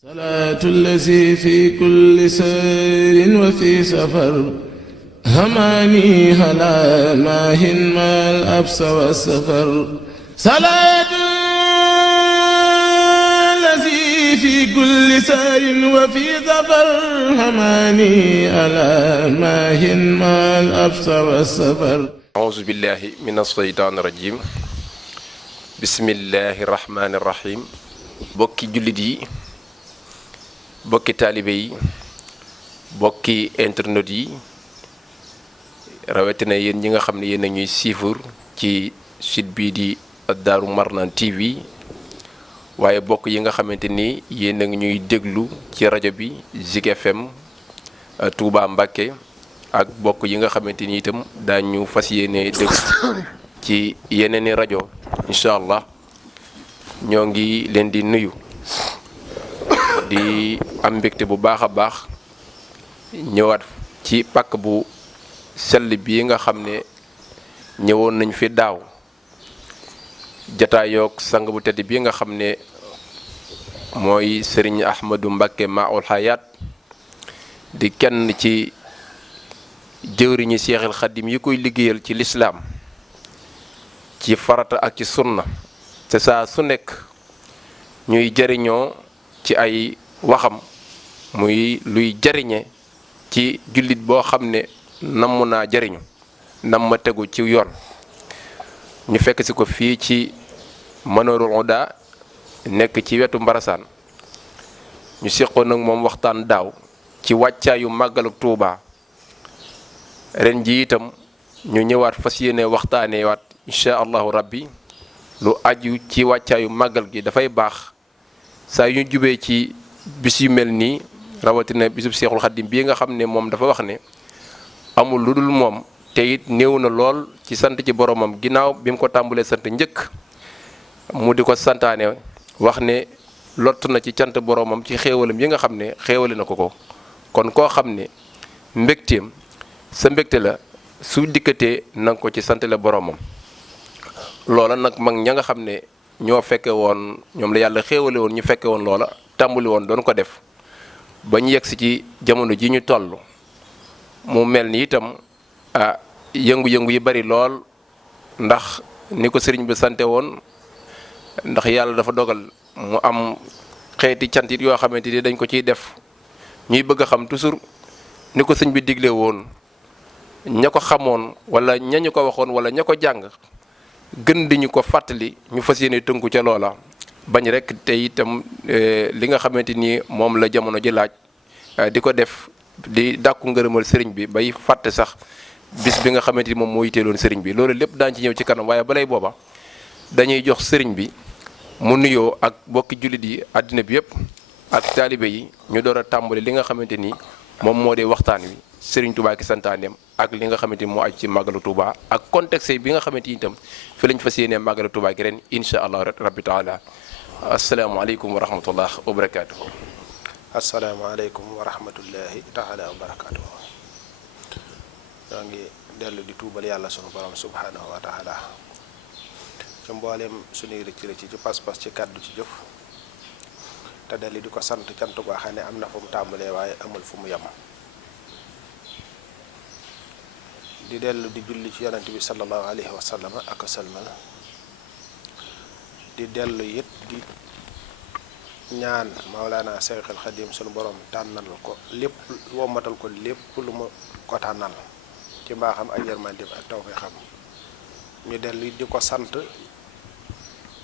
salaatu allazi fi kulli sayrin wa fi safar hamaani halaa maahin maal absa wa safar salaatu allazi fi kulli sayrin wa fi safar hamaani halaa maahin maal absa wa safar auzu billahi mina shaytaani rajiim bismillahi rahmaani rahiim bokki jullit yi bokki taalibe yi bokki internet yi rawatina yéen ñi nga xam ne yéen a ñuy siifur ci site bii di Daaru Marnaan TV waaye bokk yi nga xamante ni yéen a ngi ñuy déglu ci rajo bi Zik FM Touba Mbacké ak bokk yi nga xamante ni itam daañu fas yéene déglu ci yeneeni rajo incha allah ñoo ngi leen di nuyu di am mbégte bu baax a baax ñëwaat ci pàkk bu sell bii nga xam ne ñëwoon nañ fi daaw jataayoog sang bu tedd bii nga xam ne mooy Serigne Ahmadou Mbacké Maoul Hayaat di kenn ci jëwriñi Seexul Xaddim yi koy liggéeyal ci lislaam ci farata ak ci sunna te saa su nekk ñuy jariñoo ci ay waxam muy luy jariñe ci jullit boo xam ne namm naa jariñu nam ma tegu ci yoon ñu fekk si ko fii ci Manarul Huda nekk ci wetu Mbarasaan ñu seqoon nag moom waxtaan daaw ci wàccaayu màggalu Tuubaa ren ji itam ñu ñëwaat fas yéene waxtaanee waat incha allahu rabbi lu aju ci wàccaayu màggal gi dafay baax saa yu ñu jubee ci bis yu mel nii rawatina bisub Seexul Xaddim bii nga xam ne moom dafa wax ne amul lu dul moom te it néew na lool ci sant ci boromam ginnaaw bi mu ko tàmbalee sant njëkk mu di ko santaane wax ne lott na ci cant boromam ci xéewalam yi nga xam ne xéewale na ko kon koo xam ne mbégteem sa mbégte la su dikkatee na nga ko ci santale boromam loola nag mag ña nga xam ne ñoo fekke woon ñoom la yàlla xéewale woon ñu fekke woon loola tàmbali woon doon ko def ba ñu yegsi ci jamono ji ñu toll mu mel ni itam yëngu-yëngu yi bari lool ndax ni ko sëriñ bi sante woon ndax yàlla dafa dogal mu am xeeti cantit yoo xamante ni dañ ko ciy def ñuy bëgg a xam toujours ni ko sëñ bi digle woon ña ko xamoon wala ñañu ko waxoon wala ña ko jàng gën di ñu ko fàttali ñu fas yéene tënku ca loola bañ rek te itam li nga xamante ni moom la jamono ji laaj di ko def di dàkku ngërëmal sëriñ bi bay fàtte sax bis bi nga xamante ni moom moo yiteeloon sëriñ bi loolu lépp daañu ci ñëw ci kanam waaye balay booba dañuy jox sëriñ bi mu nuyoo ak bokki jullit yi àddina bi yëpp ak taalibe yi ñu door a tàmbali li nga xamante ni moom moo dee waxtaan wi sëriñ Touba ki santaaneem ak li nga xamante ni moo aju ci màggalu Touba ak contexte bi nga xamante ni itam fi lañ fas yéenee màggalu Touba gi ren incha allah rabbi taala asalaamaaleykum wa rahmatullah wa barakaatuhu. asalaamaaleykum wa rahmatullahi taala wa barakaatuhu. ñoo ngi dellu di tuubal yàlla sunu borom subhaanahu wa taala ci mbooleem suñuy rëcc ci pas-pas ci kàddu ci jëf te dellu di ko sant cant goo xam ne am na fu mu tàmbalee waaye amul fu mu yem. di dellu di julli ci yonent bi sallallahu alayhi wa sallam ak salmal di dellu it di ñaan Mawlana Seexul Xadim sunu borom tànnal ko lépp wommatal ko lépp lu ma ko tànnal ci mbaaxam ak yërmandeem ak tawfeexam ñu dellu it di ko sant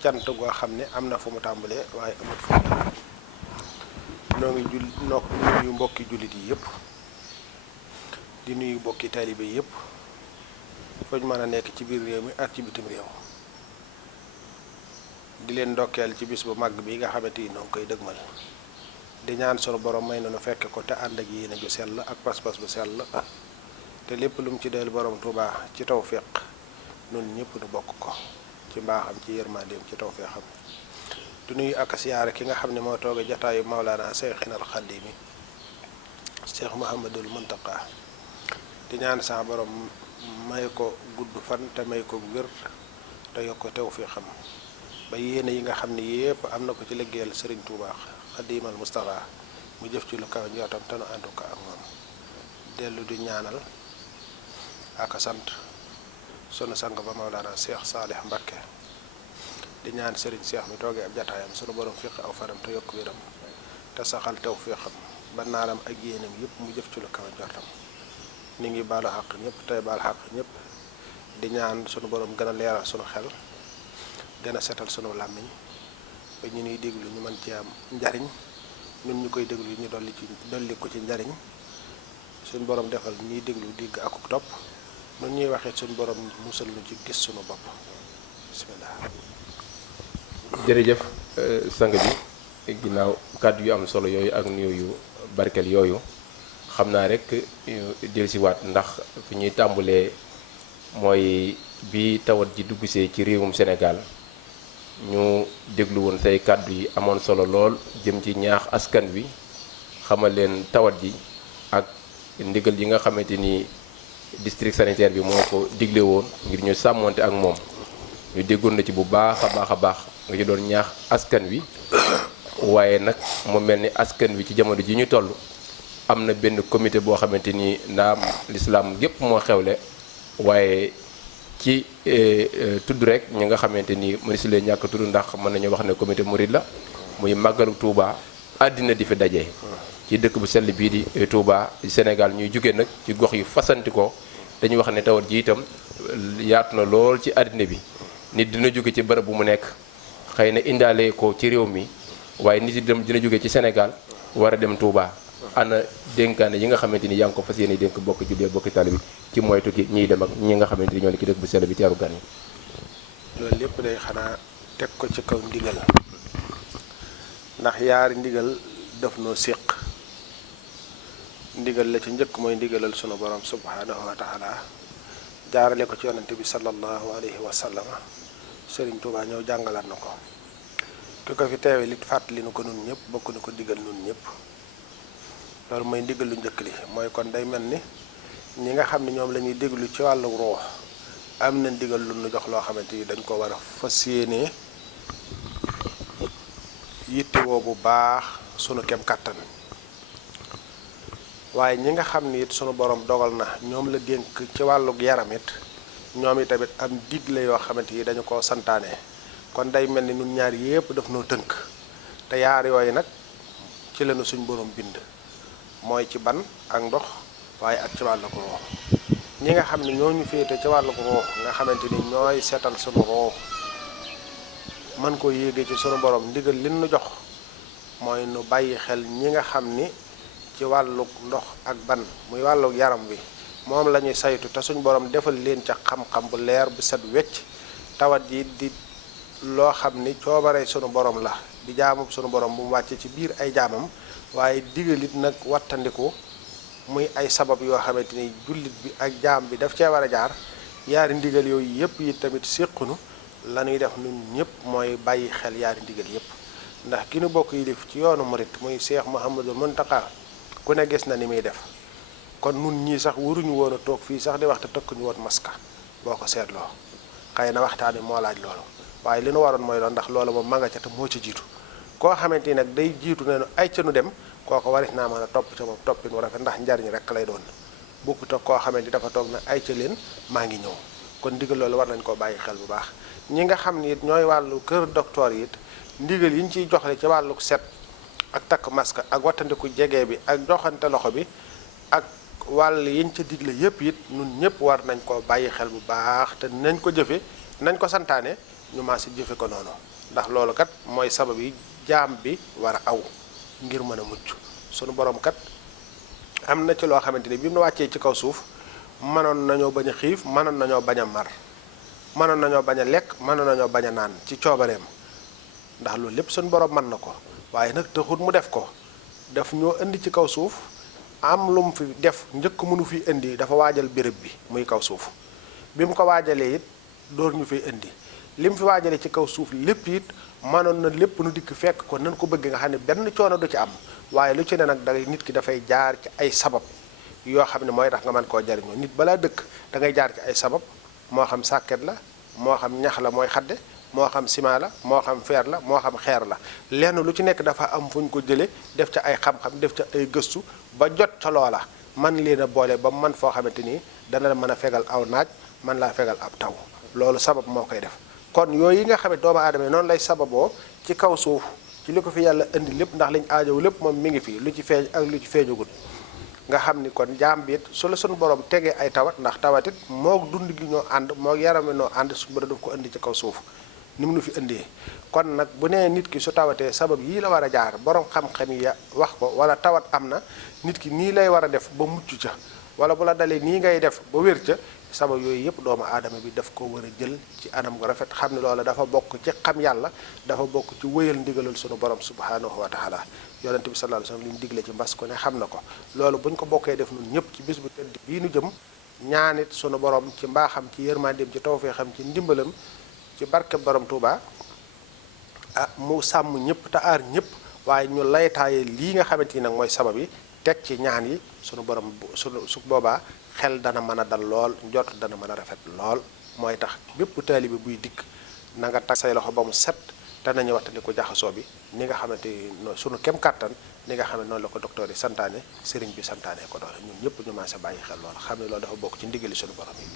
cant goo xam ne am na fu mu tàmbalee waaye amut fu mu yem. noo ngi nuyu mbokki jullit yi yëpp di nuyu mbokki taalibe yi yëpp foo ñu mën a nekk ci biir réew mi ak ci bitim réew di leen ndokkeel ci bis bu màgg bi nga xamante ni noo ngi koy dëgmal di ñaan sunu borom may na nu fekk ko te ànd ak yéene ju sell ak pas-pas bu sell te lépp lu mu ci del borom Tuubaa ci tawféex nun ñëpp nu bokk ko ci mbaaxam ci yërmandeem ci tawféexam du nuyu ak siyaare ki nga xam ne moo tooge jataayu Mawlaana Seexinal Xadiimi Seex Muhammadul Muntaqa di ñaan sa borom may ko gudd fan te may ko wér te yokk ko tawféexam ba yéene yi nga xam ne yépp am na ko ci liggéeyal Serigne Touba xadimal Mustafa mu jëf ci lu kawe njortam te nu ànd ko ak moom. dellu di ñaanal ak sant sunu sang ba Mawlana Cheikh Saalih Mbacké di ñaan Serigne Cheikh mi toogee ab jataayam sunu borom fiq aw faram te yokk wéram te saxal tew fiqam ba naaram ak yéenam yëpp mu jëf ci lu kawe njortam. ni ngi baalu xaq ñëpp tey baal xaq ñëpp di ñaan sunu borom gën a leeral sunu xel gën a setal sunu làmmiñ ba ñu nuy déglu ñu mën ci am njariñ ñun ñu koy déglu ñu dolli ko ci njariñ suñu borom defal ñuy déglu digg ak topp nun ñuy waxee suñu borom musal lu ci gis sunu bopp bismillah. jërëjëf sang bi ginnaaw kàddu yu am solo yooyu ak nuyu yu barkel yooyu xam naa rek dellusiwaat ndax fi ñuy tàmbulee mooy bi tawat ji duggsee ci réewum Sénégal ñu déglu woon say kàddu yi amoon solo lool jëm ci ñaax askan wi xamal leen tawat ji ak ndigal yi nga xamante ni district sanitaire bi moo ko digle woon ngir ñu sàmmonte ak moom ñu déggoon na ci bu baax a baax nga ci doon ñaax askan wi waaye nag mu mel ni askan wi ci jamono ji ñu toll am na benn comité boo xamante ni ndaam lislaam gépp moo xewle waaye ci tudd rek ñi nga xamante ni mëni si leen ñàkk tudd ndax mën nañu wax ne comité Mouride la muy màggalu Touba àddina di fi daje ci dëkk bu sell bii di Touba Sénégal ñuy jóge nag ci gox yu fasanti ko dañuy wax ne tawat ji itam yaatu na lool ci àddina bi nit dina jóge ci bërëb bu mu nekk xëy na indaale ko ci réew mi waaye nit itam dina jóge ci Sénégal war a dem Touba ana dénkaane yi nga xamante ni yaa ngi ko fas yéene dénk bokk jullee bokki taalibe bi ci moytu gi ñiy dem ak ñi nga xamante ni ñoo ne ci dëkk bu sell bi teeru gan yi. loolu lépp day xanaa teg ko ci kaw ndigal ndax yaari ndigal daf noo séq ndigal la ci njëkk mooy ndigalal sunu borom subhanahu wa taala jaarale ko ci yonante bi sallallahu alayhi wa sallam Serigne Touba ñëw jàngalaat na ko ki ko fi teewee lit fàttali na ko nun ñëpp bokk na ko digal nun ñëpp loolu mooy ndigal lu njëkk li mooy kon day mel ni ñi nga xam ne ñoom la ñuy déglu ci wàllu ruux am na ndigal lu nu jox loo xamante ni dañ ko war a fas yéenee yittewoo bu baax sunu kem kàttan waaye ñi nga xam ni it sunu borom dogal na ñoom la dénk ci wàllug yaram it ñoom i tamit am digle yoo xamante ni dañu ko santaane kon day mel ni ñun ñaar yépp daf noo tënk te yaar yooyu nag ci lañu suñ borom bind mooy ci ban ak ndox waaye ak ci wàllug ruux ñi nga xam ne ñoo ñu féete ci wàllug ruux nga xamante ni ñooy seetal sunu ruux mën ko yéege ci sunu borom ndigal li nu jox mooy nu bàyyi xel ñi nga xam ni ci wàllug ndox ak ban muy wàllug yaram wi moom la ñuy saytu te suñ borom defal leen ca xam-xam bu leer bu set wecc tawat ji di loo xam ni coobaree sunu borom la di jaamu sunu borom bu mu wàccee ci biir ay jaamam waaye digalit nag wattandiku muy ay sabab yoo xamante ni jullit bi ak jaam bi daf cee war a jaar yaari ndigal yooyu yëpp yi tamit séqunu la ñuy def ñun ñëpp mooy bàyyi xel yaari ndigal yëpp ndax ki nu bokk yilif ci yoonu murit muy Cheikh Mouhamadul Mountakha ku ne gis na ni muy def kon nun ñii sax waruñu woon a toog fii sax di wax te tëkkuñu woon maska boo ko seetloo xëy na waxtaan wi moo laaj loolu waaye li nu waroon mooy doon ndax loolu moom ma nga ca te moo ci jiitu koo xamante ni nag day jiitu ne ay ca nu dem kooko waris naa mën a topp ca moom toppin wu rafet ndax njariñ rek lay doon bokkut ak koo xamante ni dafa toog na ay ca leen maa ngi ñëw kon ndigal loolu war nañ koo bàyyi xel bu baax ñi nga xam ni it ñooy wàllu kër docteur yi it ndigal yi ñu ciy joxle ci wàllu set ak takk masque ak wattandiku jege bi ak joxante loxo bi ak wàll yiñ ca digle yépp it ñun ñëpp war nañ ko bàyyi xel bu baax te nañ ko jëfe nañ ko santaane ñu maa si jëfe ko noonu ndax loolu kat mooy sabab yi jaam bi war a aw ngir mën a mucc sunu borom kat am na ci loo xamante ni bi mu wàccee ci kaw suuf mënoon nañoo bañ a xiif mënoon nañoo bañ a mar mënoon nañoo bañ a lekk mënoon nañoo bañ a naan ci coobareem ndax loolu lépp sunu borom mën na ko waaye nag taxut mu def ko daf ñoo indi ci kaw suuf am lu mu fi def njëkk mënu fi indi dafa waajal béréb bi muy kaw suuf bi mu ko waajalee it door ñu fiy indi li mu fi waajalee ci kaw suuf lépp it mënoon na lépp nu dikk fekk ko nan ko bëgg nga xam ne benn coono du ci am waaye lu ci ne nag da nit ki dafay jaar ci ay sabab yoo xam ne mooy tax nga mën koo jariñoo nit balaa dëkk da ngay jaar ci ay sabab moo xam sàkket la moo xam ñax la mooy xadde moo xam ciment la moo xam fer la moo xam xeer la lenn lu ci nekk dafa am fu ñu ko jële def ca ay xam-xam def ca ay gëstu ba jot ca loola man leen a boole ba man foo xamante ni dana la mën a fegal aw naaj man laa fegal ab taw loolu sabab moo koy def kon yooyu yi nga xam ne doomu aadama yi noonu lay sababoo ci kaw suuf ci li ko fi yàlla indi lépp ndax liñ aajow lépp moom mi ngi fi lu ci feeñ ak lu ci feeñagut nga xam ni kon jaam bi it su la suñu borom tegee ay tawat ndax tawat it moog dund gi ñoo ànd moog yaram wi ñoo ànd suñu borom daf ko indi ci kaw suuf ni mu nu fi indee kon nag bu nee nit ki su tawatee sabab yii la war a jaar borom xam-xam yi wax ko wala tawat am na nit ki nii lay war a def ba mucc ca wala bu la dalee nii ngay def ba wér ca sabab yooyu yëpp doomu aadama bi daf ko war a jël ci anam gu rafet xam ne loola dafa bokk ci xam yàlla dafa bokk ci wëyal ndigalal sunu borom subhanahu wa taala yonente bi sallallahu alayhi wasallam li ñu digle ci mbas ko ne xam na ko loolu bu ñu ko bokkee def nun ñëpp ci bis bu tëdd bii nu jëm ñaanit sunu borom ci mbaaxam ci yërmandeem ci tawfeexam ci ndimbalam ci barke borom Touba mu sàmm ñëpp te aar ñëpp waaye ñu laytaaye lii nga xamante ni nag mooy sabab yi teg ci ñaan yi sunu borom su boobaa xel dana mën a dal lool njot dana mën a rafet lool mooy tax bépp taalibe buy dikk na nga tag say loxo ba mu set te nañu waxtandi ko jaxasoo bi ni nga xamante ni sunu kem kàttan ni nga xam ne noonu la ko docteur yi santaane sëriñ bi santaane ko doole ñun ñëpp ñu maase bàyyi xel lool xam ne loolu dafa bokk ci ndigali sunu borom yi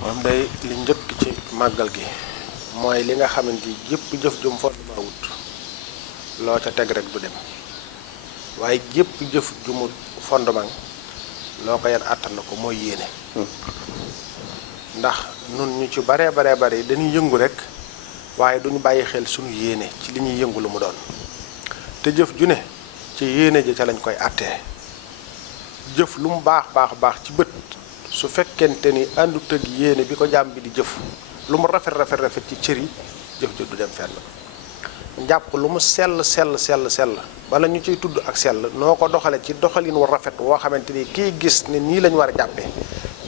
moom day li njëkk ci màggal gi mooy li nga xamante ni jëpp jëf jum fondement wut loo ca teg rek du dem waaye jëpp jëf jumu fondement loo ko yan àttan na ko mooy yéene ndax nun ñu ci baree bari dañuy yëngu rek waaye duñu bàyyi xel suñu yéene ci li ñuy yëngu lu mu doon te jëf ju ne ci yéene ja ca lañ koy àttee jëf lu mu baax ci bët su fekkente ni àndut ak yéene bi ko jaam bi di jëf lu mu rafet ci cër yi jëf ja du dem fenn njàpp lu mu sell bala ñu ciy tudd ak sell noo ko doxale ci doxalin wu rafet woo xamante ni kiy gis ne nii lañu war a jàppee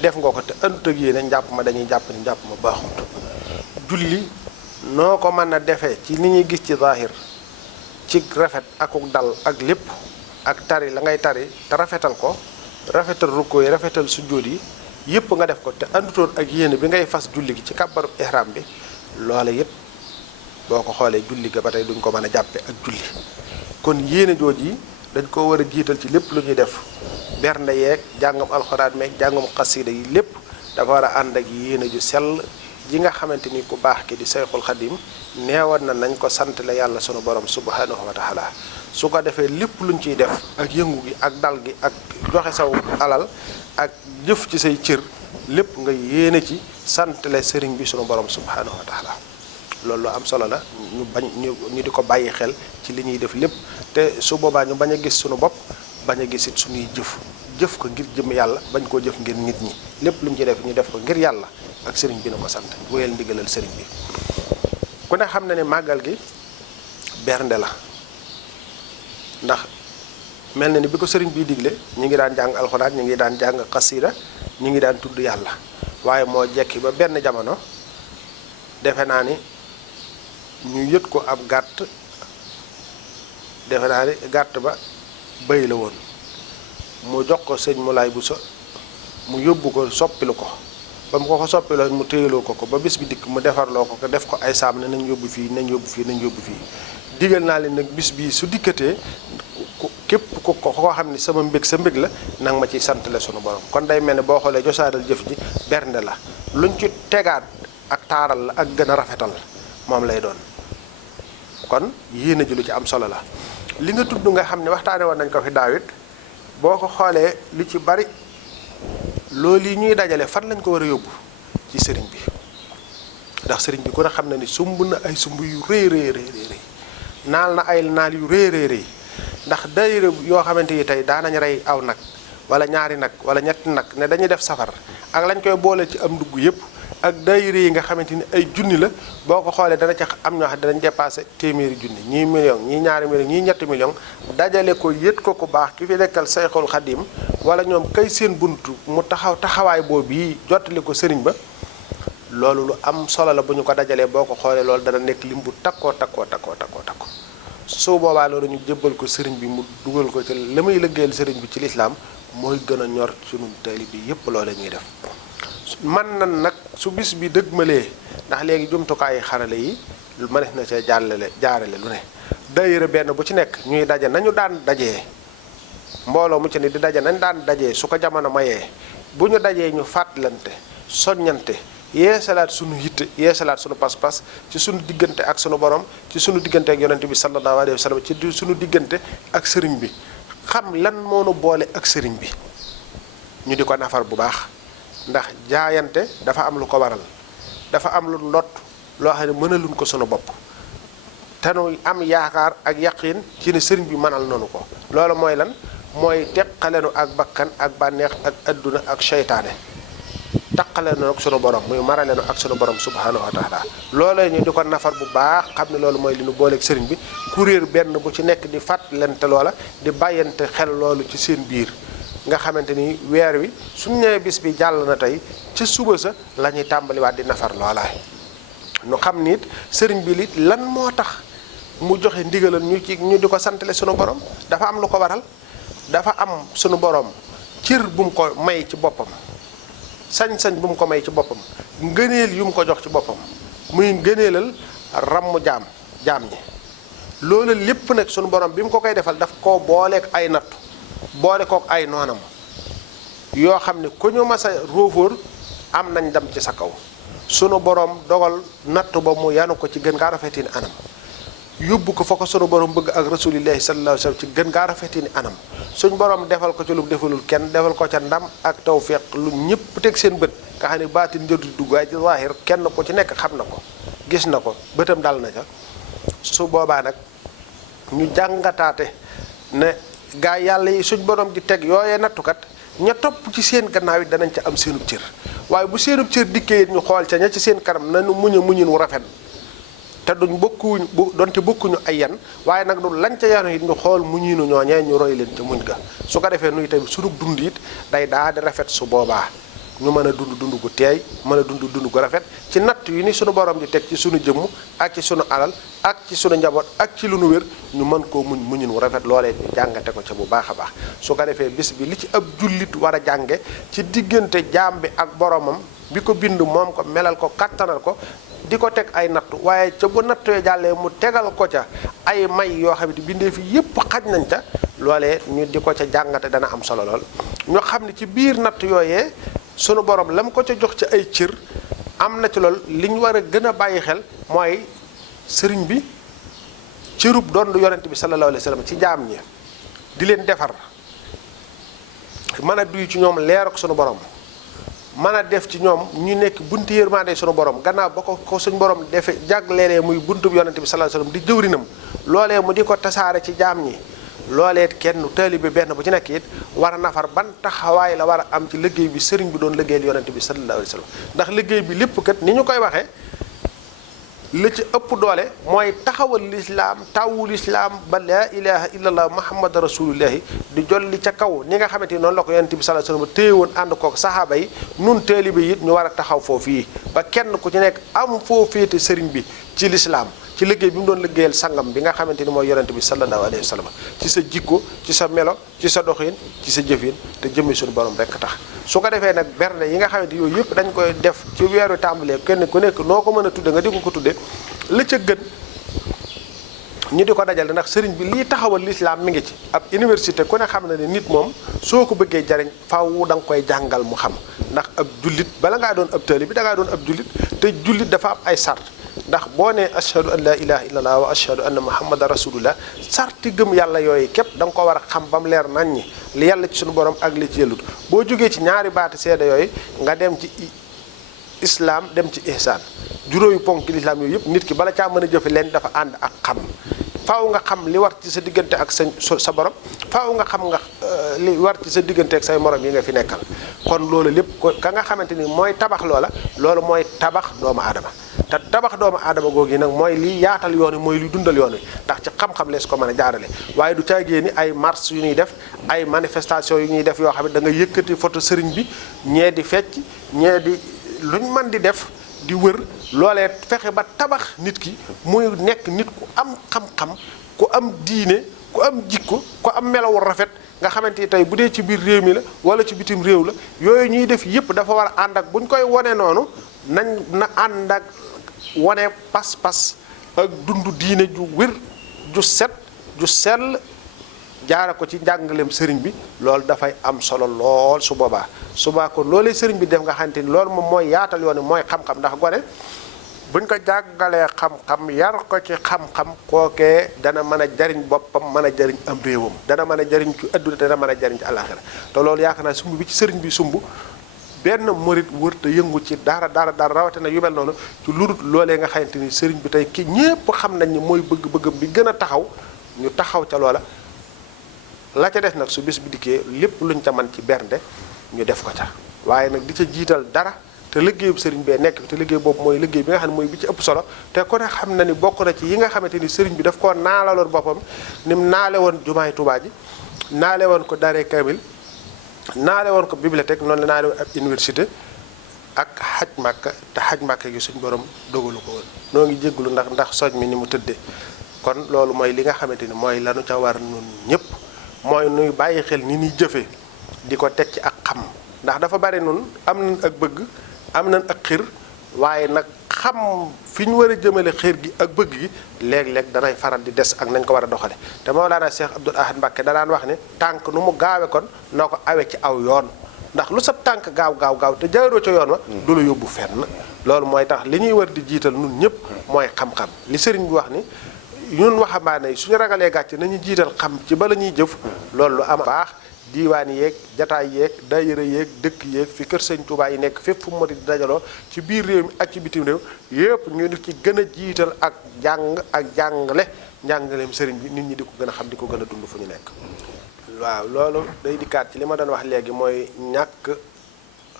def nga ko te àndut ak yéene njàpp ma dañuy jàpp ni njàpp ma baaxut julli noo ko mën a defee ci ni ñuy gis ci zahir ci rafet akuk dal ak lépp ak tari la ngay tari te rafetal ko rafetal rukkoo yi rafetal sujjóot yi yépp nga def ko te àndutoon ak yéene bi ngay fas julli gi ci kàbbaru ihram bi loola yépp boo ko xoolee julli ga ba tey duñ ko mën a jàppe ak julli kon yéene jooj yi dañ ko war a jiital ci lépp lu ñuy def bernde yeeg jàngam alxuraan meeg jàngam xasida yi lépp dafa war a ànd ak yéene ju sell ji nga xamante ni ku baax ki di Sayxul Xadim neewoon na nañ ko sant la yàlla sunu borom subhanahu wa taala su ko defee lépp luñ ciy def ak yëngu gi ak dal gi ak joxe saw alal ak jëf ci say cër lépp nga yéene ci santale sëriñ bi sunu borom subhanahu wa taala loolu lu am solo la ñu di ko bàyyi xel ci li ñuy def lépp te su boobaa ñu bañ a gis sunu bopp bañ a gisit suñuy jëf ko ngir jëm yàlla bañ koo jëf ngir nit ñi lépp lu mu ci def ñu def ko ngir yàlla ak sëriñ bi na ko sant wéyal ndigalal sëriñ bi ku ne xam na ne màggal gi bernde la ndax mel na ni bi ko sëriñ bi digle ñu ngi daan jàng alxuraan ñu ngi daan jàng xasida ñu ngi daan tudd yàlla waaye moo jekki ba benn jamono defe naa ni ñu yët ko ab gàtt defe naa ni gàtt ba bëy la woon mu jox ko sëñ Moulay Bousso mu yóbbu ko soppilu ko ba mu ko soppiloo mu téyeloo ko ba bis bi dikk mu defarloo ko def ko ay saam ne nañ yóbbu fii digal naa leen nag bis bii su dikkatee képp ko xam ni sama mbég sa mbég la nang ma ciy santale sunu borom kon day mel ne boo xoolee cosaanal jëf ji bernde la luñ ci tegaat ak taaral la ak gën a rafetal moom lay doon kon yéene ji lu ci am solo la li nga tudd nga xam ne waxtaane woon nañ ko fi daawit boo ko xoolee li ci bari loolu yi ñuy dajale fan lañ ko war a yóbbu ci sëriñ bi ndax sëriñ bi ku ne xam na ni sumb na ay sumb yu rëy naal na ay naal yu rëy ndax daayira yoo xamante ni tey daanañ rey aw nag wala ñaari nag wala ñetti nag ne dañuy def safar ak lañ koy boole ci am dugg yépp ak daayira yi nga xamante ni ay junni la boo ko xoolee dana ca am ñoo xam ne danañ dépassé téeméeri junni ñii million ñii ñaari million ñii ñetti million dajale ko yët ko ku baax ki fi nekkal Sayxul Xadim wala ñoom kay seen buntu mu taxawaay boobu yi jottali ko sëriñ ba loolu lu am solo la bu ñu ko dajalee boo ko xoolee loolu dana nekk lim bu takkoo su boobaa loolu ñu jébbal ko sëriñ bi mu dugal ko ci la muy liggéeyal sëriñ bi ci lislaam mooy gën a ñor sunu taalibe bi yépp loolu ñuy def man nan nag su bis bi dëgmalee ndax léegi jumtukaayu xarale yi mënees na cee jaarale lu ne. daayira benn bu ci nekk ñuy daje nañu daan dajee mbooloo mu ci ne di daje nañ daan dajee su ko jamono mayee bu ñu dajee ñu fàttalante soññante yeesalaat sunu yitte yeesalaat sunu pas-pas ci sunu diggante ak sunu borom ci sunu diggante ak yonent bi sallallahu alayhi wa sallam ci sunu diggante ak sëriñ bi xam lan moo nu boole ak sëriñ bi ñu di ko nafar bu baax ndax jaayante dafa am lu ko waral dafa am lu ndot loo xam ne mënaluñ ko sunu bopp te nu am yaakaar ak yaqiin ci ne sëriñ bi mënal nanu ko loolu mooy lan mooy teqalenu ak bakkan ak bànneex ak adduna ak seytaane taqalenu ak sunu borom muy maralenu ak sunu borom subhanahu wa taala loolu ñu di ko nafar bu baax xam ne loolu mooy li nu booleeg sëriñ bi kuréel benn bu ci nekk di fàttalante loola di bàyyante xel loolu ci seen biir nga xamante ni weer wi suñu ñëwee bis bi jàll na tey ca suba sa la ñuy tàmbaliwaat di nafar loolaay nu xam nit sëriñ bi li lan moo tax mu joxe ndigalal ñu di ko santale sunu borom dafa am lu ko waral dafa am sunu borom cër bu mu ko may ci boppam sañ-sañ bu mu ko may ci boppam ngëneel yu mu ko jox ci boppam muy ngëneelal ramm jaam ñi loolu lépp nag sunu borom bi mu ko koy defal daf koo booleek ay nattu boole kook ay noonam yoo xam ne ku ñu mas a róofóor am nañ dem ci sa kaw sunu borom dogal nattu ba mu yanu ko ci gën gaa rafetini anam yóbbu ko fa ko sunu borom bëgg ak rasulillahi sallallahu alayhi wasallam ci gën gaa rafetini anam suñ borom defal ko ci lu defalul kenn defal ko ca ndam ak tawfiq lu ñëpp teg seen bët nga xam ne baatin njëriñ dugg waaye ci zaahir kenn ku ci nekk xam na ko gis na ko bëtam dal na ca su boobaa nag ñu jàngataate ne gaa yàlla yi suñ borom di teg yooyee nattukat ña topp ci seen gannaaw it danañ ca am seenub cër waaye bu seenub cër dikkee it ñu xool ca ña ci seen kanam nañu muñin wu rafet te duñ bokkuñ donte bokkuñu ay yan waaye nag du lañ ca yanu it ñu xool muñinu ñooñee ñu roy leen ca muñ ga su ko defee nuy tamit sunu dund it day daa di rafet su boobaa ñu mën a dund gu teey mën a dund gu rafet ci natt yi ni sunu borom di teg ci sunu jëmm ak ci sunu alal ak ci sunu njaboot ak ci lu nu wér ñu mën koo muñin wu rafet loolee ñu jàngate ko ca bu baax a baax su ko defee bis bi li ci ab jullit war a jànge ci diggante jaam bi ak boromam bi ko bind moom ko melal ko kattanal ko di ko teg ay nattu waaye ca bu nattoo jàllee mu tegal ko ca ay may yoo xam ne bindee fi yépp xaj nañ ca loolee ñu di ko ca jàngate dana am solo lool ñu xam ne ci biir natt yooyee sunu borom la mu ko ca jox ci ay cër am na ci lool li ñu war a gën a bàyyi xel mooy sëriñ bi cërub doon du yonent bi sallallahu alayhi wa sallam ci jaam ñi di leen defar mën a duy ci ñoom leer ak sunu borom mën a def ci ñoom ñu nekk buntu yërmande sunu borom gannaaw ba ko suñu borom defe jagleelee muy buntu yonent bi sallallahu alayhi wa sallam di jëwrinam loolee mu di ko tasaare ci jaam ñi loolee kenn taalibe benn bu ci nekk it war a nafar ban taxawaay la war a am ci liggéey bi sëriñ bi doon liggéeyal yonent bi sallallahu alayhi wa sallam ndax liggéey bi lépp kat ni ñu koy waxee la ci ëpp doole mooy taxawal lislaam tawwu lislaam ba laa ilaha illallah muhammad rasulullahi di jolli ca kaw ni nga xamante ni noonu la ko yonent bi sallallahu alayhi wasallam téye woon ànd kook saxaaba yi nun taalibe yi it ñu war a taxaw foofu yi ba kenn ku ci nekk am foo féete sëriñ bi ci lislaam ci liggéey bi mu doon liggéeyal sangam bi nga xamante ni mooy yonent bi sallallahu alayhi wa sallam ci sa jikko ci sa melo ci sa doxin ci sa jëfin te jëmmi suñu borom rekk tax su ko defee nag berne yi nga xamante yooyu yëpp dañ koy def ci weeru tàmbalee kenn ku nekk noo ko mën a tudde nga di ko tudde la ca gën ñu di ko dajale ndax sëriñ bi lii taxawal lislaam mi ngi ci ab université ku ne xam na ne nit moom soo ko bëggee jariñ faaw da nga koy jàngal mu xam ndax ab jullit bala ngaa doon ab taalibe bi da ngaa doon ab jullit te jullit dafa am ay sart ndax boo nee ashhadu an la ilaha illallah wa ashhadu anna muhammadan rasulullah sarti gëm yàlla yooyu képp da nga ko war a xam ba mu leer nañ ñi li yàlla ci suñu borom ak li ci yellut boo jógee ci ñaari baati seede yooyu nga dem ci islam dem ci ihsaan juróomi ponk lislaam yooyu yëpp nit ki bala caa mën a jëfe leen dafa ànd ak xam faaw nga xam li war ci sa diggante ak sa borom faaw nga xam li war ci sa diggante ak say morom yi nga fi nekkal kon loolu lépp ko ka nga xamante ni mooy tabax loola loolu mooy tabax doomu aadama te tabax doomu aadama googu nag mooy liy yaatal yoon wi mooy liy dundal yoon wi ndax ci xam-xam lees ko mën a jaarale waaye du caagee ni ay marche yu ñuy def ay manifestation yu ñuy def yoo xam ne da nga yëkkati photo sëriñ bi ñee di fecc ñee di luñ mën di def di wër loolee fexe ba tabax nit ki muy nekk nit ku am xam-xam ku am diine ku am jikko ku am melawul rafet nga xamante ni tey bu dee ci biir réew mi la wala ci bitim réew la yooyu ñuy def yëpp dafa war a ànd ak bu ñu koy wone noonu nañ na ànd ak wane pas-pas ak dundu diine ju wér ju set ju sell jaara ko ci njàngaleem sëriñ bi loolu dafay am solo lool su boobaa ko loolee sëriñ bi def nga xamante ni loolu moom mooy yaatal yoon mooy xam-xam ndax gone buñ ko jàngalee xam-xam yar ko ci xam-xam kookee dana mën a jariñ boppam mën a jariñ am réewam dana mën a jariñ ci adduna dana mën a jariñ ci àllaaxira te loolu yaakaar naa sumb bi ci sëriñ bi sumb benn murit wërta yëngu ci dara rawatina yu mel noonu ci lurut loolee nga xamante ni sëriñ bi tey ki ñépp xam nañ ni mooy bëgg-bëggam bi gën a taxaw ñu taxaw ca loola la ca des nag su bis bi dikkee lépp luñ ca man ci bernde ñu def ko ca waaye nag di ca jiital dara te liggéeyu sëriñ bee nekk te liggéey boobu mooy liggéey bi nga xam ne mooy bi ci ëpp solo te ku ne xam na ni bokk na ci yi nga xamante ni sëriñ bi daf koo naalaloon boppam ni mu naale woon jumaay Tuubaa ji naale woon ko daaree Kamil naale woon ko bibliothèque noonu la naale woon ab université ak xaj màkka te xaj màkka gi suñ borom dogalu ko woon noo ngi jéggulu ndax soj mi ni mu tëddee kon loolu mooy li nga xamante ni mooy lanu ca war nun ñëpp mooy nuy bàyyi xel ni ñuy jëfee di ko teg ci ak xam ndax dafa bari nun am nañ ak bëgg am nañ ak xir waaye nag xam fi ñu war a jëmale xir gi ak bëgg gi léeg-léeg danay faral di des ak nañ ko war a doxale te Mawlana Cheikh Abdoul Ahad Mbacké danaan wax ne tànk nu mu gaawe kon noo ko awe ci aw yoon ndax lu sab tànk gaaw te jaaroo ca yoon wa du la yóbbu fenn loolu mooy tax li ñuy war di jiital nun ñëpp mooy xam-xam li sëriñ bi wax ni ñun waxambaane yi suñu ragalee gàcce nañu jiital xam ci bala ñuy jëf loolu lu am baax diiwaan yeeg jataay yeeg daayira yeeg dëkk yeeg fi kër sëñ Touba yi nekk fépp fu mu di dajaloo ci biir réew mi ak ci bitim réew yëpp ñu di ci gën a jiital ak jàng ak jàngale njàngaleem sëriñ bi nit ñi di ko gën a xam di ko gën a dund fu ñu nekk. waaw loolu day dikkaat ci li ma doon wax léegi mooy ñàkk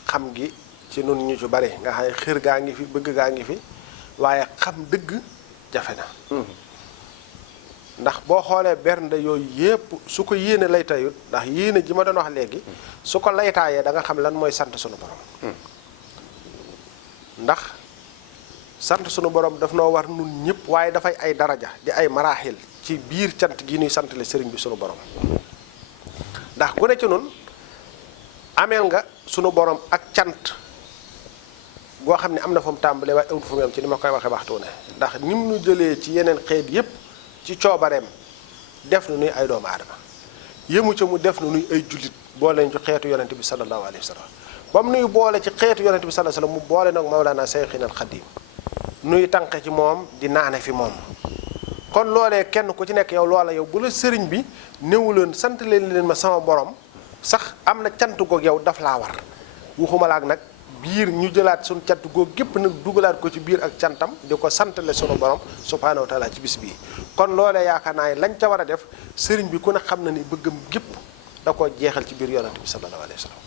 xam gi ci nun ñu ci bari nga xam ne xër gaa ngi fi bëgg gaa ngi fi waaye xam dëgg jafe na. ndax boo xoolee bernde yooyu yépp su ko yéene lay tayut ndax yéene ji ma doon wax léegi su ko laytaayee da nga xam lan mooy sant sunu borom ndax sant sunu borom daf noo war nun ñëpp waaye dafay ay daraja di ay maraaxil ci biir cant gi ñuy santale sëriñ bi sunu borom ndax ku ne ci nun ameel nga sunu borom ak cant goo xam ne am na fa mu tàmbalee waaye amut fa mu yam ci ni ma koy waxee waxtu ne ndax ni mu nu jëlee ci yeneen xeet yépp ci coobareem def na nuy ay doomu aadama yëmu ca mu def na nuy ay jullit boole ñu ci xeetu yonente bi sallallahu alayhi wa sallam ba mu nuy boole ci xeetu yonente bi sallallahu alayhi wa sallam mu boole nag Mawlana Seyxina al Xadim nuy tànqe ci moom di naane fi moom kon loolee kenn ku ci nekk yow loola yow bu la sëriñ bi néewuloon sant leen ma sama borom sax am na cant goog yow daf laa war waxumalaak nag biir ñu jëlaat suñu cant googu gépp nag dugalaat ko ci biir ak cantam di ko santale sunu borom subhaanahu wa taala ci bis bii kon loolee yaakaar naa ne lañ ca war a def sëriñ bi ku ne xam na ni bëggam gépp da ko jeexal ci biir yonante bi sallallahu alayhi wa sallam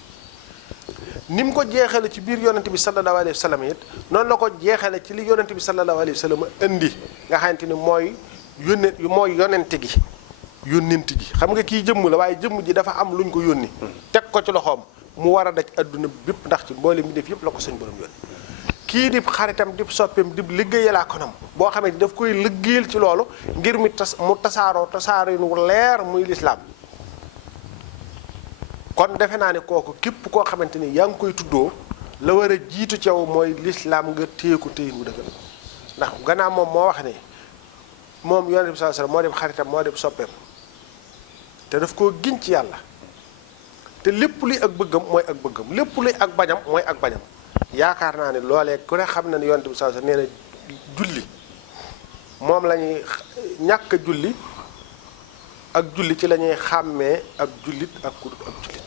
ni mu ko jeexale ci biir yonante bi sallallahu alayhi wa sallam it noonu la ko jeexale ci li yonante bi sallallahu alayhi wa sallam indi nga xamante ni mooy yonente gi xam nga kii jëmm la waaye jëmm ji dafa am luñ ko yónni teg ko ci loxoom mu war a daj adduna bépp ndax ci mboolem mi def yëpp la ko suñ borom yónni kii di xaritam di soppeem di liggéeyalaa konam boo xamee daf koy liggéeyal ci loolu ngir mu tasaaroo nu leer muy lislaam kon defe naa ne kooku képp koo xamante ni yaa ngi koy tuddoo la war a jiitu ci yow mooy lislaam nga téye ko téyin wu dëgg ndax gannaaw moom moo wax ne moom yonent bi sallallahu alayhi wasallam moo dem xaritam moo dem soppeem te daf koo giñ ci yàlla te lépp luy ak bëggam mooy ak bëggam lépp luy ak bañam mooy ak bañam yaakaar naa ne loolee ku ne xam na ne yonent bi sallallahu alayhi wasallam nee na julli moom la ñuy ñàkk a julli ak julli ci la ñuy xàmmee ak jullit ak ku dul ak jullit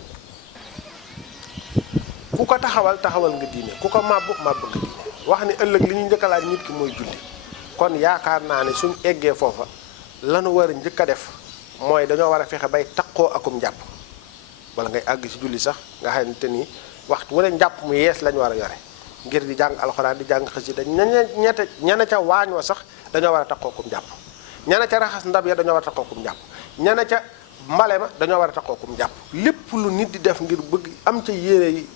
ku ko taxawal nga diine ku ko màbb nga diine wax ni ëllëg li ñuy njëkk a laaj nit ki mooy julli kon yaakaar naa ne suñ eggee foofa lanu war a njëkk a def mooy dañoo war a fexe bay taqoo akum njàpp wala ngay àgg ci julli sax nga xamante ni waxtu wala njàpp mu yees lañu war a yore ngir di jàng alxuraan di jàng xasida ñana ca waañ wa sax dañoo war a taqoo kum njàpp ñana ca raxas ndab ya dañoo war a taqoo kum njàpp ñana ca mbale ma dañoo war a taqoo kum njàpp lépp lu nit di def ngir bëgg am ca yéene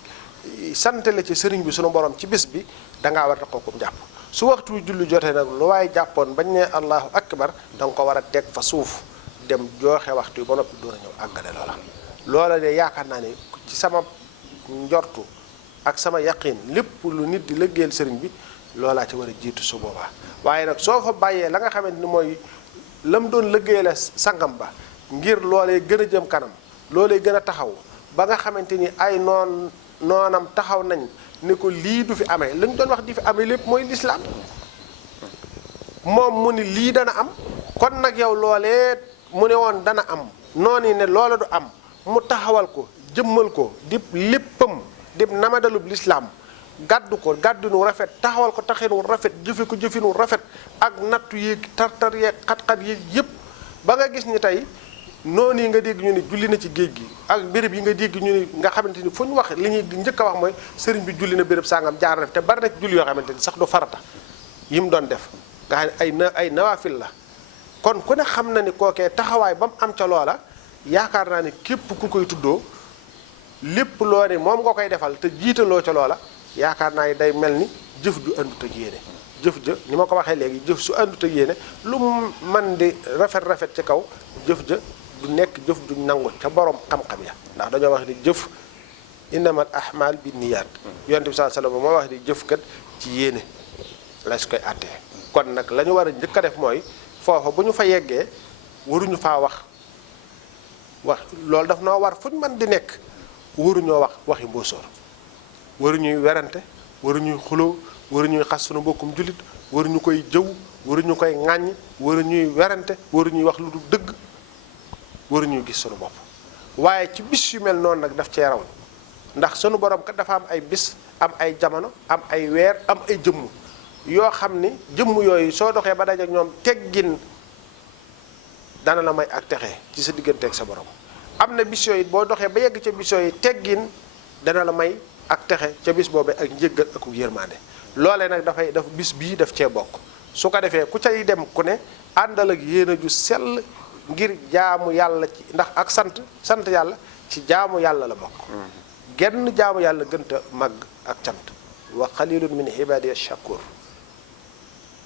santale ci sëriñ bi sunu borom ci bis bi dangaa war a taqoo kum njàpp su waxtu julli jotee nag lu waaye jàppoon bañ ne allahu akbar danga ko war a teg fa suuf dem jooxe waxtu yi ba noppi door a ñëw àggale loola de yaakaar naa ne ci sama njortu ak sama yaqin lépp lu nit di liggéeyal sëriñ bi loolaa ci war a jiitu su boobaa waaye nag soo fa bàyyee la nga xamante ni mooy lam doon liggéey la sangam ba ngir loolee gën a jëm kanam loolee gën a taxaw ba nga xamante ni ay noonam taxaw nañ ni ko lii du fi amee li ñu doon wax di fi amee lépp mooy lislaam moom mu ni lii dana am kon nag yow loolee mu ne woon dana am noonu ne loola du am mu taxawal ko jëmmal ko di léppam di namadalub lislaam gàddu ko gàddunu rafet taxawal ko taxinu rafet jëfe ko jëfinu rafet ak nattu yéeg tartar yeeg xat-xat yéeg yépp ba nga gis ni tey noonu yi nga dégg ñu ni julli na ci géej gi ak béréb yi nga dégg ñu ni nga xamante ni fu ñu wax li ñuy njëkk a wax mooy sëriñ bi julli na béréb sangam jaar na te bari na ci julli yoo xamante ni sax du farata yi mu doon def nga xam ne ay nawaafil la kon ku ne xam na ni kookee taxawaay ba mu am ca loola yaakaar naa ni képp ku koy tuddoo lépp loo ne moom nga koy defal te jiitaloo ca loola yaakaar naa ni day mel ni jëf ju àndut ak yéene jëf ja ni ma ko waxee léegi jëf su àndut ak yéene lu man di rafet ci kaw jëf ja du nekk jëf du nangu ca borom xam-xam ya ndax dañoo wax ni jëf innamal ahmal bi niyaat yonent bi sallallahu alayhi wasallam moo wax ni jëf kat ci yéene la su koy àttee kon nag la ñu war a njëkk a def mooy foofa bu ñu fa yeggee waruñu faa wax loolu daf noo war fu ñu mën di nekk waruñoo wax waxi mbóosóor waruñuy werante waruñuy xuloo waruñuy xas sunu mbokkum jullit waruñu koy jëw waruñu koy ŋàññ waruñuy werante waruñuy wax lu dul dëgg waruñuy gis sunu bopp waaye ci bis yu mel noonu nag daf cee raw ndax sunu borom kat dafa am ay bis am ay jamono am ay weer am ay jëmm yoo xam ni jëmm yooyu soo doxee ba daje ak ñoom teggin dana la may ak texe ci sa digganteeg sa borom am na bis yooyu boo doxee ba yegg ca bis yooyu teggin dana la may ak texe ca bis boobee ak njëggal ak yërmande loolee nag daf bis bii daf cee bokk su ko defee ku cay dem ku ne àndal ak yéene ju sell ngir jaamu yàlla ci ndax ak sant yàlla ci jaamu yàlla la bokk genn jaamu yàlla gënta màgg ak cant wa qalilun min ibadiya shakur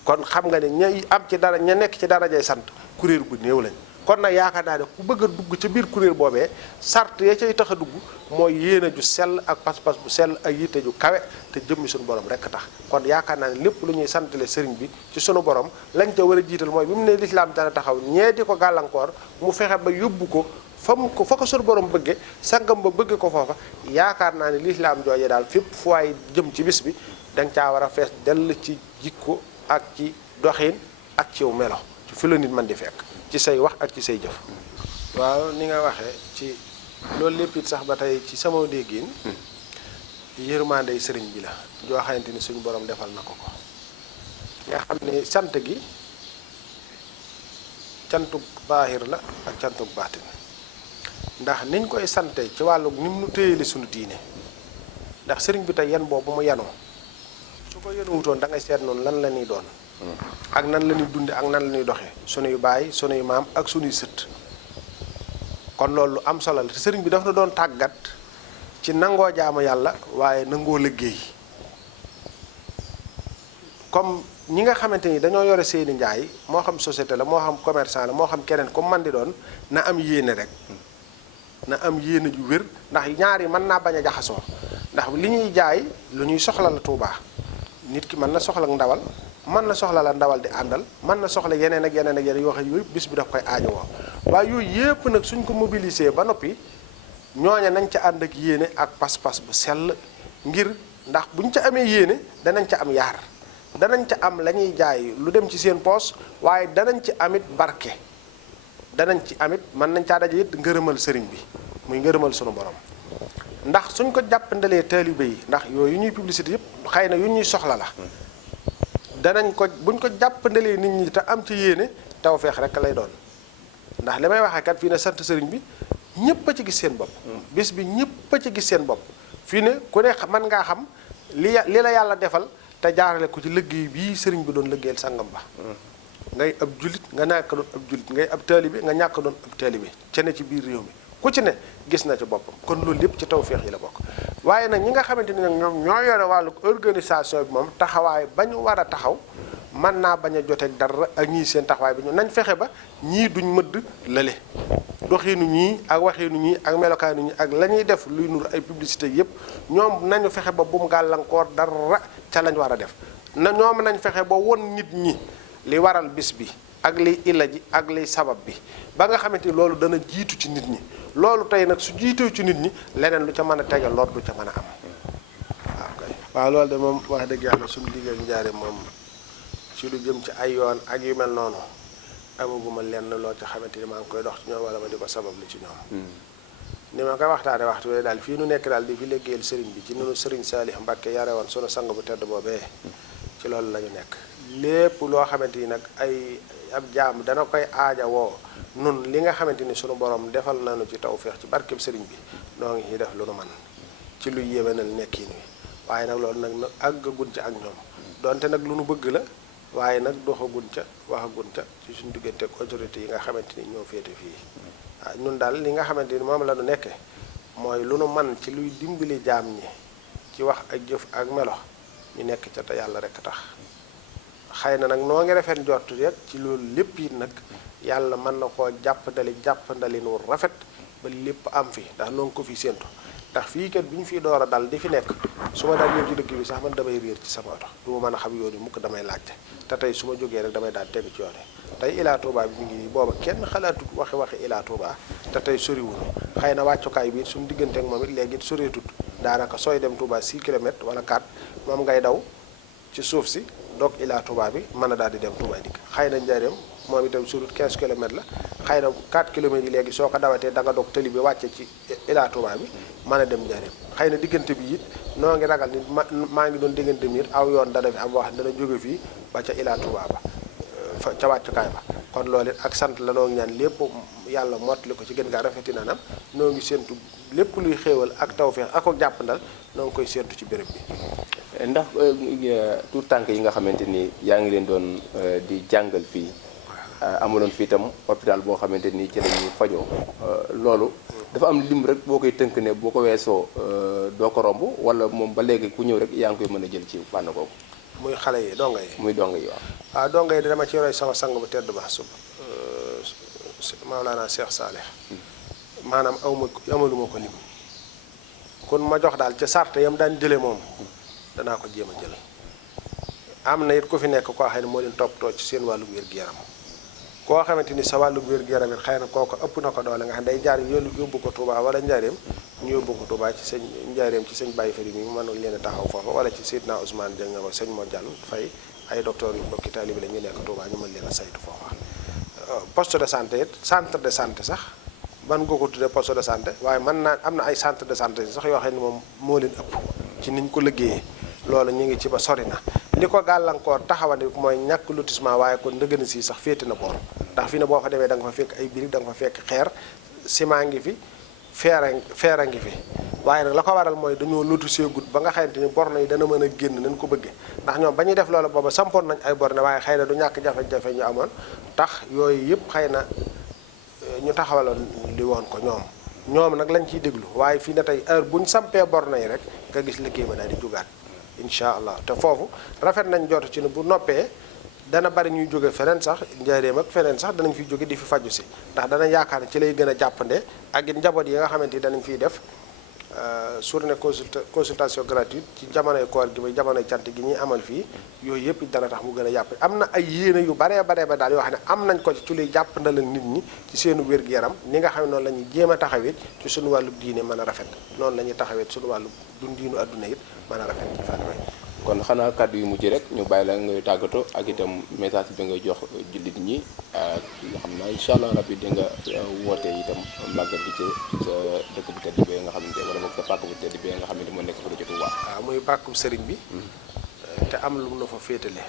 kon xam nga ne ñay am ci dara ña nekk ci darajay sant kuréel gu néew lañ kon nag yaakaar naa ne ku bëgg a dugg ca biir kuréel boobee sart ya cay tax a dugg mooy yéene ju sell ak pas-pas bu sell ak yitte ju kawe te jëmmi suñu borom rekk tax kon yaakaar naa ne lépp lu ñuy santale sëriñ bi ci sunu borom lañ ca war a jiital mooy bi mu ne lislaam dana taxaw ñee di ko gàllankoor mu fexe ba yóbbu ko fa ko sunu borom bëgge sangam ba bëgge ko foofa yaakaar naa ne lislaam jooje daal fépp fu waay jëm ci bis bi danga caa war a fees dell ci jikko ak ci doxin ak ciw melo ci fi la nit man di fekk ci say wax ak ci say jëf waaw ni nga waxee ci loolu lépp it sax ba tey ci sama déggin yërmandey sëriñ bi la joo xamante ni suñu borom defal na ko nga xam ne sant gi cantuk baahir la ak cantuk baatin ndax niñ koy sante ci wàllu ni mu téyeli suñu diine ndax sëriñ bi tey yan boobu mu yanoo su ko yenuwutoon da ngay seet noonu lan la ñuy doon ak nan la ñuy dunde ak nan la ñuy doxee sunuy baay sunuy maam ak sunuy sët kon loolu lu am solo la te sëriñ bi daf na doon tàggat ci nangoo jaamu yàlla waaye nangoo liggéey comme ñi nga xamante ni dañoo yore seeni njaay moo xam société la moo xam commerçant la moo xam keneen comme man di doon na am yéene rek na am yéene ju wér ndax ñaar yi mën naa bañ a jaxasoo ndax li ñuy jaay lu ñuy soxla la Tuubaa nit ki mën na soxla ndawal mën na soxla la ndawal di àndal mën na soxla yeneen ak yeneen yoo xam yooyu bis bi daf koy aajowoo waaye yooyu yépp nag suñ ko mobilisé ba noppi ñooña nañ ca ànd ak yéene ak pas-pas bu sell ngir ndax buñ ca amee yéene danañ ca am yaar danañ ca am la ñuy jaay lu dem ci seen poos waaye danañ ci amit barke danañ ci amit mën nañ caa daje it ngërëmal sëriñ bi muy ngërëmal sunu borom ndax suñ ko jàppandalee taalibe yi ndax yooyu ñuy publicité yëpp xëy na yu ñuy soxla la danañ ko buñ ko jàppandalee nit ñi te am ci yéene tawfeex rek lay doon ndax li may waxee kat fii ne sant sëriñ bi ñëpp a ci gis seen bopp bis bi ñëpp a ci gis seen bopp fii ne ku ne mën ngaa xam li la yàlla defal te jaarale ko ci liggéey bii sëriñ bi doon liggéeyal sangam ba ngay ab jullit nga ñàkk doon ab jullit ngay ab taalibe nga ñàkk doon ab taalibe ca ne ci biir réew mi ku ci ne gis na ci boppam kon loolu lépp ci tawféex yi la bokk waaye nag ñi nga xamante ni nag ñoom ñoo yore wàllu organisation bi moom taxawaay ba ñu war a taxaw mën naa bañ a joteeg dara ak ñii seen taxawaay bi ñu nañ fexe ba ñii duñ mëdd lële doxiinu ñii ak waxiinu ñii ak melokaanu ñii ak la ñuy def luy nur ay publicité yëpp ñoom nañu fexe ba bu mu gàllankoor dara ca lañ war a def na ñoom nañ fexe ba won nit ñi li waral bis bi ak liy illa ji ak liy sabab bi ba nga xamante ni loolu dana jiitu ci nit ñi loolu tey nag su jiitoo ci nit ñi leneen lu ca mën a tege lor du ca mën a am waaw kay waaw loolu de moom wax dëgg yàlla suñu liggéey njaare moom ci lu jëm ci ay yoon ak yu mel noonu amaguma lenn loo ca xamante ni maa ngi koy dox ci ñoom wala ma di ko sabab li ci ñoom ni ma koy waxtaane waxtu wooyu daal fii nu nekk daal di fi liggéeyal sëriñ bi ci nunu sëriñ Saalih Mbàkke yare woon sunu sang bu tedd boobee ci loolu la ñu nekk lépp loo xamante ni nag ay ab jaam dana koy aaja woo nun li nga xamante ni sunu borom defal nañu ci tawféex ci barkeb sëriñ bi noo ngi ciy def lu nu man ci luy yéwénal nekkiin wi waaye nag loolu nag àggagun ca ak ñoom donte nag lu nu bëgg la waaye nag doxagun ca waxagun ca ci suñu diggante ak autorité yi nga xamante ni ñoo féete fii waaw ñun daal li nga xamante ni moom la ñu nekkee mooy lu nu man ci luy dimbali jaam ñi ci wax ak jëf ak melo ñu nekk ca te yàlla rekk tax xëy na nag noo ngi rafet njort rek ci loolu lépp it nag yàlla mën na koo jàppandalin wu rafet ba lépp am fi ndax noo ngi ko fi séentu ndax fii kat bi ñu fiy door a dal di fi nekk su ma daal ñëw ci dëkk bi sax man damay réer ci sama oto du ma mën a xam yoon yi mukk damay laajte te tey su ma jógee rek damay daal tegu ci yoon yi tey Ila Touba bi mi ngi nii booba kenn xalaatut waxi Ila Touba te tey soriwuñu xëy na wàccukaay bi suñu diggante ak moom it léegi it soreetut daanaka sooy dem Touba 6 kilomètres wala 4 moom ngay daw ci suuf si doog Ila Touba bi mën a daal di dem Touba dikk xëy na njaareem moom itam surut 15 kilomètres la xëy na 4 kilomètres yi léegi soo ko dawatee da nga doog tëli bi wàcce ci Ila Touba bi mën a dem njaareem xëy na diggante bi it noo ngi ragal ni maa ngi doon diggante miir aw yoon dana fi am wax dana jóge fii ba ca Ila Touba ba ca wàccukaay ba kon loolu it ak sant la noo ngi ñaan lépp yàlla mottali ko ci gën gaa rafeti nanam noo ngi séentu lépp luy xéewal ak tawfeex ak ak jàppandal noo ngi koy séentu ci béréb bi ndax tout tànk yi nga xamante ni yaa ngi leen doon di jàngal fii amuloon fii itam hôpital boo xamante ni ci la ñuy fajoo loolu dafa am lim rek boo koy tënk ne boo ko weesoo doo ko romb wala moom ba léegi ku ñëw rek yaa ngi koy mën a jël ci fànn kooku muy xale yi donga yi muy donga yi waaw waaw donga yi dama ci roy sama sang bu tedd ba sub Maolana Cheikh Saalih maanaam amaluma ko lim kon ma jox daal ca sart yam daan jële moom danaa ko jéem a jël am na it ku fi nekk koo xam ne moo leen toppatoo ci seen wàllu wér-gu-yaram koo xamante ni sa wàllu wér-gu-yaram it xëy na kooku ëpp na ko doole nga xam day jaar yóbbu ko Touba wala njaareem ñu yóbbu ko Touba ci sëñ njaareem ci sëñ Baye Fari mi mënul leen a taxaw foofa wala ci Seydina Ousmane Dieng ko sëñ Mor Diall Faye ay docteur yu mbokki taalibe la ñu nekk Touba ñu mën leen a saytu foofa poste de santé it centre de santé sax ban nga ko tuddee poste de santé waaye mën naa am na ay centre de santé sax yoo xam ne moom moo leen ëpp ci niñ ko liggéeyee loolu ñu ngi ci ba sori na li ko gàllankoor taxawandi mooy ñàkk lotissement waaye kon ndëgën si sax féete na boor ndax fi ne boo fa demee da nga fa fekk ay birig da nga fa fekk xeer ciment ngi fi feer a ngi fi waaye nag la ko waral mooy dañoo lotissé gut ba nga xamante ni borne yi dana mën a génn nañ ko bëggee ndax ñoom ba ñuy def loolu booba sampoon nañ ay borne waaye xëy na du ñàkk jafe-jafe ñu amoon tax yooyu yëpp xëy na ñu taxawaloon li woon ko ñoom nag lañ ciy déglu waaye fii ne tey heure buñ sampee borne yi rek nga gis liggéey ba daal di jugaat incha allah te foofu rafet nañ jot ci ne bu noppee dana bari ñuy jóge feneen sax njaareem ak feneen sax danañ fiy jóge di fi faju si ndax danañ yaakaar ne ci lay gën a jàppande ak it njaboot yi nga xamante ni danañ fiy def journée consultation gratuite ci jamonoy koor gi ba jamonoy cant gi ñuy amal fii yooyu yëpp dana tax mu gën a jàpp am na ay yéene yu baree ba daal yoo xam ne am nañ ko ci luy jàppandal nit ñi ci seenu wér-gu-yaram ni nga xam ne noonu la ñuy jéem a taxawee ci suñu wàllu diine mën a rafet noonu la ñuy taxawee suñu wàllu dundiinu adduna it mën a rafet ci fànn kon xanaa kàddu yu mujj rek ñu bàyyi la ngay tàggatoo ak itam message bi ngay jox jullit ñi nga xam naa incha allah rabbi di nga woote itam màggal bi ci sa dëkk bu tedd bi nga xamante wala boog sa pàkk bu tedd bi nga xamante moo nekk fële ca Touba. waaw muy pàkkum sëriñ bi te am lu mu na fa féetale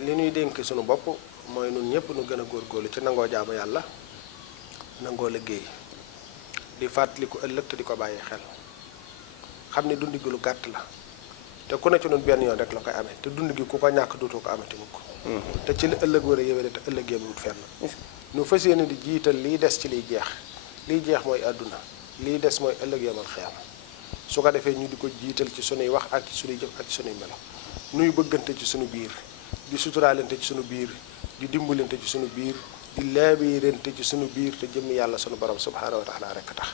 li ñuy dénk suñu bopp mooy nun ñëpp nu gën a góorgóorlu ci nangoo jaamu yàlla nangoo liggéey di fàttaliku ëllëg te di ko bàyyi xel xam ne dund gi lu gàtt la te ku ne ci noonu benn yoon rek la koy amee te dund gi ku ko ñàkk dootoo ko amati mukk te ci li ëllëg war a yëwee te ëllëg yem wut fenn nu fas yéene di jiital liy des ci liy jeex mooy àdduna liy des mooy ëllëg yemal xiyam su ko defee ñu di ko jiital ci sunuy wax ak ci sunuy jëf ak ci sunuy melo nuy bëggante ci sunu biir di suturaalante ci sunu biir di dimbalante ci sunu biir di laabirante ci sunu biir te jëmm yàlla sunu borom subhaanahu wa taala rek a tax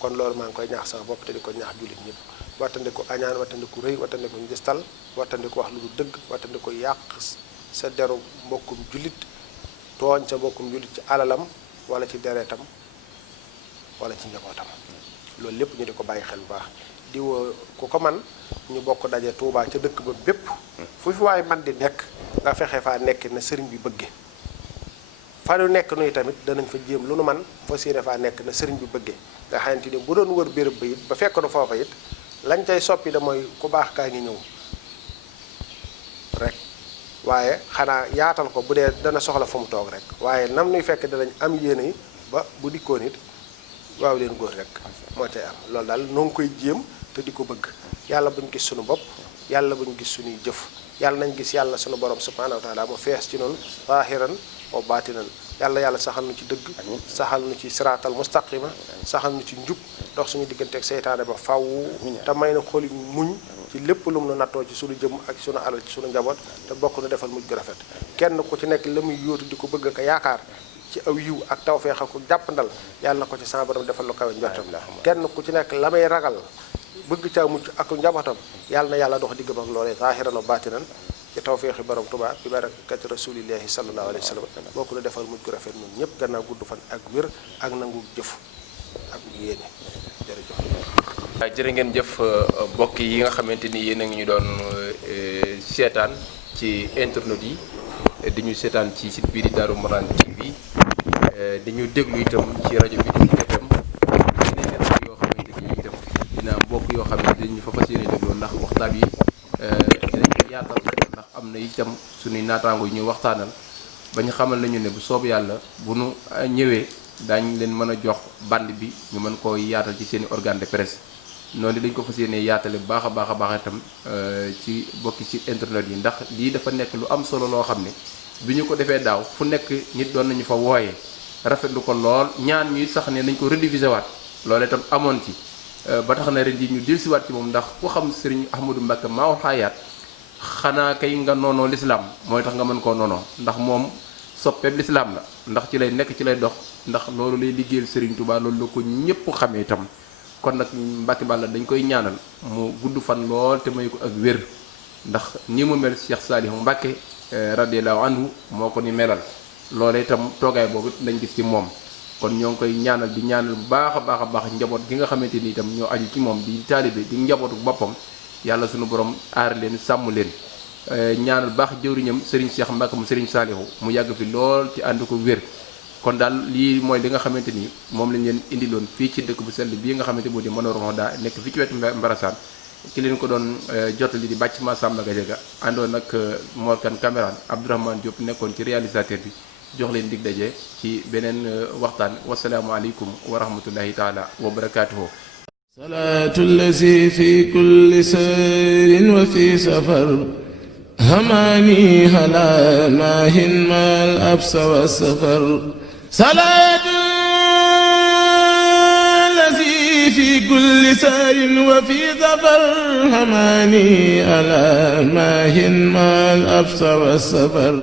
kon loolu maa ngi koy ñaax sama bopp te di ko ñaax jullit ñëpp wattandiku añaan wattandiku rëy wattandiku njistal wattandiku wax lu du dëgg wattandiku yàq sa deru mbokkum jullit tooñ sa mbokkum jullit ci alalam wala ci deretam wala ci njabootam loolu lépp ñu di ko bàyyi xel bu baax di woo ku ko man ñu bokk daje Tuubaa ca dëkk ba bépp fu fi waaye man di nekk nga fexe faa nekk na sëriñ bi bëgge fa nu nekk nuy tamit danañ fa jéem lu nu man fas yéene faa nekk na sëriñ bi bëgge nga xamante ni bu doon wër béréb ba it ba fekk nu foofa it lañ cay soppi da mooy ku baax kaa ngi ñëw rek waaye xanaa yaatal ko bu dee dana soxla fu mu toog rek waaye nam nuy fekk danañ am yéene yi ba bu dikkoon it waaw leen góor rek moo cay am loolu daal noo ngi koy jéem te di ko bëgg yàlla buñ gis suñu bopp yàlla buñ gis suñuy jëf yàlla nañ gis yàlla suñu borom subhanahu wa taala mu fees ci noonu zaahiran wa baatinan yàlla saxal nu ci dëgg saxal nu ci siraatal mustaqima saxal nu ci njub dox suñu diggante ak seytaane ba faw te may na xoli muñ ci lépp lu mu nu nattoo ci suñu jëm ak suñu alal ci suñu njaboot te bokk nu defal mujj gu rafet kenn ku ci nekk la muy yóotu di ko bëgg ak yaakaar ci aw yiw ak tawfeex ak jàppandal yàlla na ko ci sama borom defal lu kawe njortam kenn ku ci nekk la may ragal bëgg caa mucc ak njabootam yàlla na yàlla dox diggam ak loolee zaahiran wa baatinan ci tawfeexi borom Tuubaa bi barakati rasulillahi sallallahu alayhi wa sallam bokk na defal mujj gu rafet ñun ñëpp gannaaw gudd fan ak wér ak nangu jëf ak yéene jërëjëf. jërë ngeen jëf mbokk yi nga xamante ni yéen a ngi ñu doon seetaan ci internet yi di ñu seetaan ci site bii di Darou Marnane TV di ñu déglu itam ci rajo bi di FM yeneen rajo yoo xamante ni itam dina am mbokk yoo xam ne dañu fa fas yéene déglu ndax waxtaan yi dinañ ko yaatal ndax am na itam suñuy naataango yi ñuy waxtaanal ba ñu xamal nañu ne bu soob yàlla bu nu ñëwee daañu leen mën a jox band bi ñu mën koo yaatal ci seeni organe de presse noonu dañ ko fas yéene yaatale bu baax a baax itam ci bokki ci internet yi ndax lii dafa nekk lu am solo loo xam ne bi ñu ko defee daaw fu nekk nit doon nañu fa wooyee rafetlu ko lool ñaan ñuy sax ne nañ ko rediffuser waat loolu itam amoon ci ba tax na ren ji ñu dellusiwaat ci moom ndax ku xam Serigne Ahmadou Mbacké Maoul Hayaat xanaa kay nga noonoo lislaam mooy tax nga mën koo noonoo ndax moom soppeeb lislaam la ndax ci lay nekk ci lay dox ndax loolu lay liggéeyal Serigne Touba loolu la ko ñëpp xamee itam kon nag Mbacké Balla dañ koy ñaanal mu gudd fan lool te may ko ak wér ndax ni mu mel Cheikh Saliou Mbacké radiyallahu anhu moo ko ni melal loolee itam toogaay boobu lañ gis ci moom kon ñoo ngi koy ñaanal di ñaanal bu baax a baax njaboot gi nga xamante ni itam ñoo aju ci moom di taalibe di njabootu boppam yàlla suñu borom aar leen sàmm leen ñaanal baax jëwriñam Serigne Cheikh Mbacké mu Serigne Saliou mu yàgg fi lool ci ànd ko wér kon daal lii mooy li nga xamante ni moom lañ leen indiloon fii ci dëkk bu sell bii nga xamante moo di Manor Mohda nekk fii ci wetu Mbarasaan ki leen ko doon jottali di bàcc Massamba Gadiaga àndoon ak Mor Kane caméraman Abdourahmane Diop nekkoon ci réalisateur bi jox leen dig daje ci beneen waxtaan wasalaamualeykum wa rahmatullahi taala wa barakaatuhu. salaatu allazi fi kulli sayrin wa fi safar hamaani ala maahin maal absa wa safar salaatu في كل سار وفي ظفر هماني ألا ماهن ما الأبصر والسفر